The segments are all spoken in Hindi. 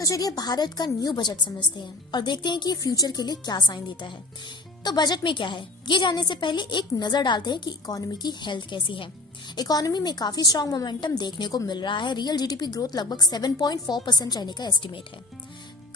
तो चलिए भारत का न्यू बजट समझते हैं और देखते हैं कि ये फ्यूचर के लिए क्या साइन देता है। तो बजट में क्या है, ये जानने से पहले एक नजर डालते हैं कि इकोनॉमी की हेल्थ कैसी है। इकोनॉमी में काफी स्ट्रांग मोमेंटम देखने को मिल रहा है। रियल जीडीपी ग्रोथ लगभग 7.4% रहने का एस्टिमेट है।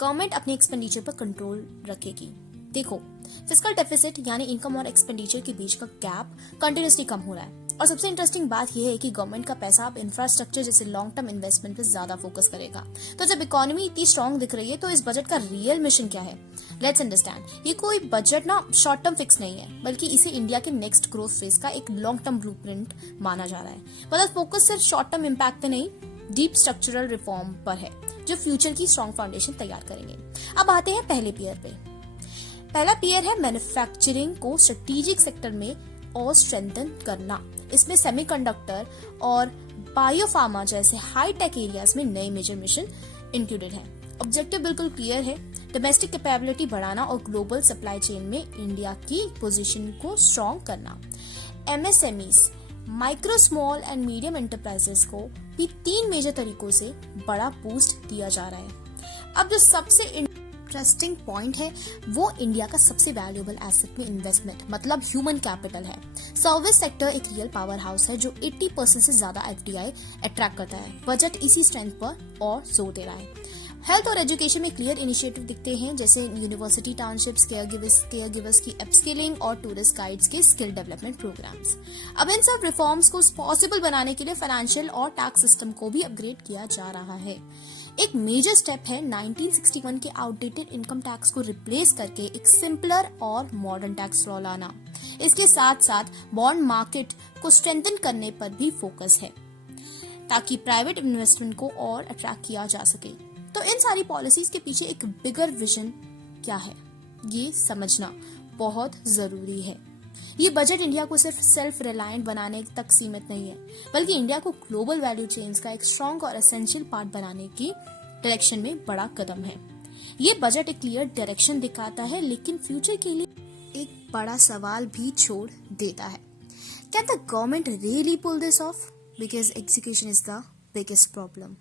गवर्नमेंट अपने एक्सपेंडिचर पर कंट्रोल रखेगी। देखो, फिस्कल डेफिसिट यानी इनकम और एक्सपेंडिचर के बीच का गैप कंटिन्यूसली कम हो रहा है। और सबसे इंटरेस्टिंग बात यह है कि गवर्नमेंट का पैसा अब इंफ्रास्ट्रक्चर जैसे लॉन्ग टर्म इन्वेस्टमेंट पे ज्यादा फोकस करेगा। तो जब इकोनॉमी इतनी स्ट्रांग दिख रही है तो इस बजट का रियल मिशन क्या है? Let's understand. ये कोई बजट ना शॉर्ट टर्म फिक्स नहीं है, बल्कि इसे इंडिया के नेक्स्ट ग्रोथ फेज का एक लॉन्ग टर्म ब्लूप्रिंट माना जा रहा है। मतलब फोकस सिर्फ शॉर्ट टर्म इम्पैक्ट पे नहीं, डीप स्ट्रक्चरल रिफॉर्म पर है, जो फ्यूचर की स्ट्रांग फाउंडेशन तैयार करेंगे। अब आते हैं पहले पियर पे। पहला पियर है मैन्युफैक्चरिंग को स्ट्रेटेजिक सेक्टर में और स्ट्रेंथन करना। इसमें सेमीकंडक्टर और बायोफार्मा जैसे हाई टेक एरियाज में नए मेजर मिशन इंक्लूडेड हैं। ऑब्जेक्टिव बिल्कुल क्लियर है, डोमेस्टिक कैपेबिलिटी बढ़ाना और ग्लोबल सप्लाई चेन में इंडिया की पोजीशन को स्ट्रॉन्ग करना। MSMEs, micro small and medium enterprises को भी 3 मेजर तरीकों से बड़ा बूस्ट दिया जा रहा है। अब जो सबसे इंटरेस्टिंग पॉइंट है वो इंडिया का सबसे वैल्यूएबल एसेट में इन्वेस्टमेंट मतलब ह्यूमन कैपिटल है। सर्विस सेक्टर एक रियल पावर हाउस है जो 80% से ज्यादा एफडीआई अट्रैक्ट करता है। बजट इसी स्ट्रेंथ पर और जोर दे रहा है। हेल्थ और एजुकेशन में क्लियर इनिशिएटिव दिखते हैं, जैसे यूनिवर्सिटी टाउनशिप्स, केयर गिवर्स की अपस्किलिंग और टूरिस्ट गाइड्स के स्किल डेवलपमेंट प्रोग्राम्स। अब इन सब रिफॉर्म्स को पॉसिबल बनाने के लिए फाइनेंशियल और टैक्स सिस्टम को भी अपग्रेड किया जा रहा है। एक मेजर स्टेप है 1961 के आउटडेटेड इनकम टैक्स को रिप्लेस करके एक सिंपलर और मॉडर्न टैक्स लॉ लाना। इसके साथ साथ बॉन्ड मार्केट को स्ट्रेंथन करने पर भी फोकस है, ताकि प्राइवेट इन्वेस्टमेंट को और अट्रैक्ट किया जा सके। तो इन सारी पॉलिसीज के पीछे एक बिगर विजन क्या है, ये समझना बहुत जरूरी है। ये बजट इंडिया को सिर्फ सेल्फ रिलायंट बनाने तक सीमित नहीं है, बल्कि इंडिया को ग्लोबल वैल्यू चेन्स का एक स्ट्रॉन्ग और एसेंशियल पार्ट बनाने की डायरेक्शन में बड़ा कदम है। ये बजट एक क्लियर डायरेक्शन दिखाता है, लेकिन फ्यूचर के लिए एक बड़ा सवाल भी छोड़ देता है। Can the government really pull this off? Because execution is the biggest problem.